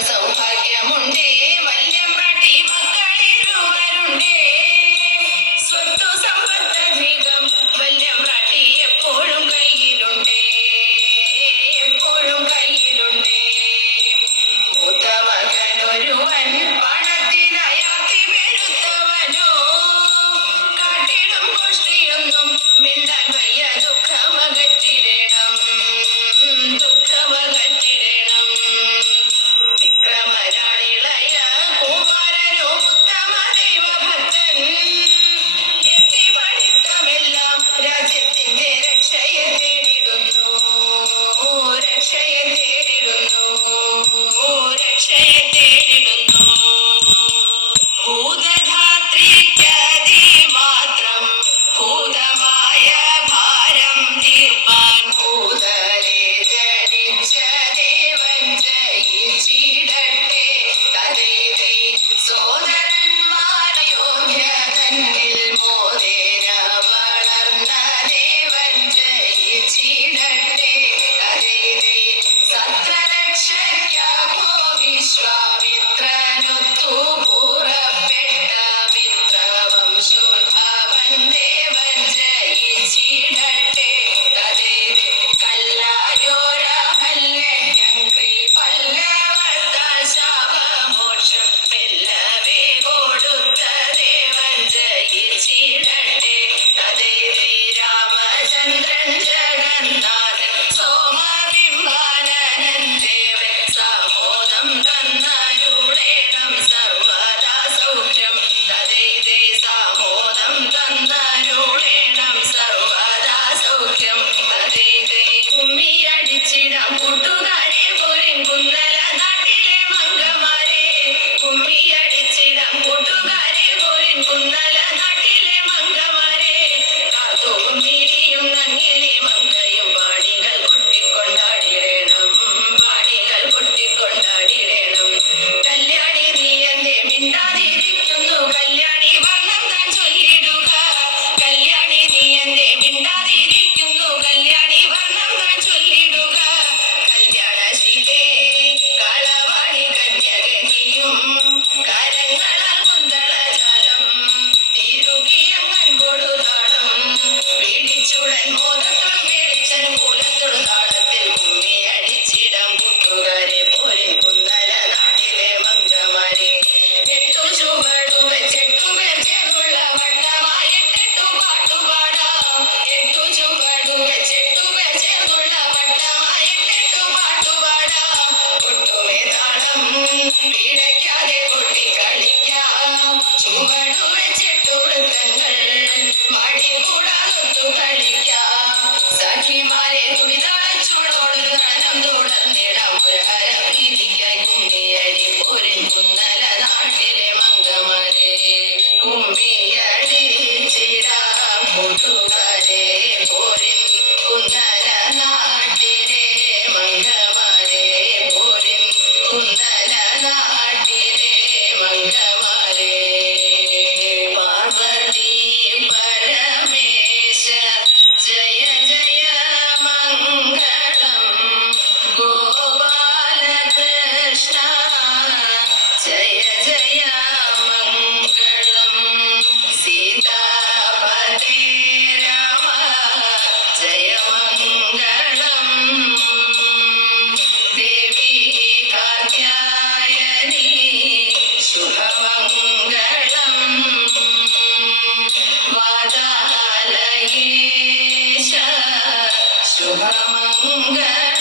സൗഭാഗ്യമുണ്ടേ വല്യമ്പ്രാട്ടി മക്കളിരുവരുണ്ടേ സ്വത്തു സമ്പത്തധികം വല്യമ്പ്രാട്ടി എപ്പോഴും കയ്യിലുണ്ടേ മൂത്ത മകനൊരുവൻ പണത്തിനയാത്തി വെളുത്തവനോ കാട്ടിടും കുഷ്ടിയൊന്നും മിണ്ടാൻ വയ്യ ദുഃഖമകറ്റിടണം വിക്രമരാളിളയ കുമാരനോ ഉത്തമ ദൈവഭക്തൻ എത്തി പഠിത്തമെല്ലാം രാജ്യത്തിന്റെ രക്ഷയെ തേടിടുന്നു ഭൂതധാത്രിക്കതി മാത്രം ഭൂതമായ ഭാരം തീർപ്പാൻ ഭൂതലേ ജനിച്ച ദേവൻ ജയിച്ചിടട്ടെ തതൈതൈ സോദരന്മാരയോഗ്യ തന്നിൽ മോദേന വളർന്ന ദേവൻ ജയിച്ചിടട്ടെ തതൈതൈ സത്രരക്ഷയ്ക്കോ വിശ്വാമിത്രനൊത്തു പുറപ്പെട്ട മിത്രവംശോദ്ഭവൻ ദേവൻ ജയിച്ചിടട്ടെ തതൈതൈ കല്ലായോരഹല്യക്രീ പല്ലവത്താൽ ശാപമോക്ഷം മെല്ലവേ കൊടുത്ത ദേവൻ ജയിച്ചിടട്ടെ തതൈതൈ രാമചന്ദ്രൻ ജഗന്നാഥൻ സോമബിംബാനനൻ ദേവൻ സാമോദം തന്നരുളേണം സർവദാ സൗഖ്യം തതൈതൈ സാമോദം തന്നരുളേണം സർവദാ സൗഖ്യം തതൈതൈ കുമ്മിയടിച്ചിടാം കൂട്ടുകാരെ പോരിൻ കുന്നല നാട്ടിലെ മംഗമാരെ കുമ്മിയടിച്ചിടാം കൂട്ടുകാരെ പോരിൻ കുന്നല നാട്ടിലെ മംഗമാരെ കാത്തും മിരിയും അങ്ങനെ മംഗയും പാടികൾ കൊട്ടിക്കൊണ്ടാടിടണം കല്യാണി നീ എന്നെ മിണ്ടാതിരിക്കുന്നു കല്യാണി വർണ്ണം താൻ ചൊല്ലിടുക കല്യാണി നീ എന്നെ മിണ്ടാതിരിക്കുന്നു കല്യാണി വർണ്ണം താൻ ചൊല്ലിടുക കല്യാണശീലേ കളവാണി കന്യകെ നീയും കരങ്ങളാൽ കുന്തളജാലം തിരുകിയങ്ങൻകൊടു താളം പിടിച്ചുടൻ മോദത്തോട് മേടിച്ചൻ കൂലത്തോട് താളത്തിൽ കുമ്മി അടിച്ചിടാം കൂട്ടുകാരെ പോരിൻ കുന്നല നാട്ടിലെ മംഗമാരെ എട്ടു ചുവടു വെച്ചെട്ടു പേർ ചേർന്നുള്ള വട്ടമായിട്ടെട്ടു പാട്ടുപാടാം എട്ടു ചുവടു വെച്ചെട്ടു പേർ ചേർന്നുള്ള വട്ടമായിട്ടെട്ടു പാട്ടുപാടാം ഒട്ടുമേ താളം പിഴയ്ക്കാതെ കൊട്ടിക്കളിക്കാം ചുവടു വെച്ചെട്ടു വൃത്തങ്ങൾ മടികൂടാതൊത്തു കളിക്കാം സഖിമാരെ തുടിതാളച്ചോടോടൊരു ഗാനം തുടർന്നിടാം ഒരു ഹരപ്രീതിക്കായി കുമ്മിയടി പോരിൻ കുന്നല നാട്ടിലെ മംഗമാരെ കുമ്മിയടിച്ചിടാം കൂട്ടുകാരെ പോരിൻ കുന്നല നാട്ടിലെ മംഗമാരെ പോരിൻ കുന്നല നാട്ടിലെ മംഗമാരെ പാർവതി പരമേശ ജയ ജയ മംഗളം ഗോപാലകൃഷ്ണ ജയ ജയ മംഗളം സീതാപതേ രാമ ജയ മംഗളം ദേവി കാത്യായനി ശുഭമംഗളം വാതാലയേശ ശുഭമംഗളം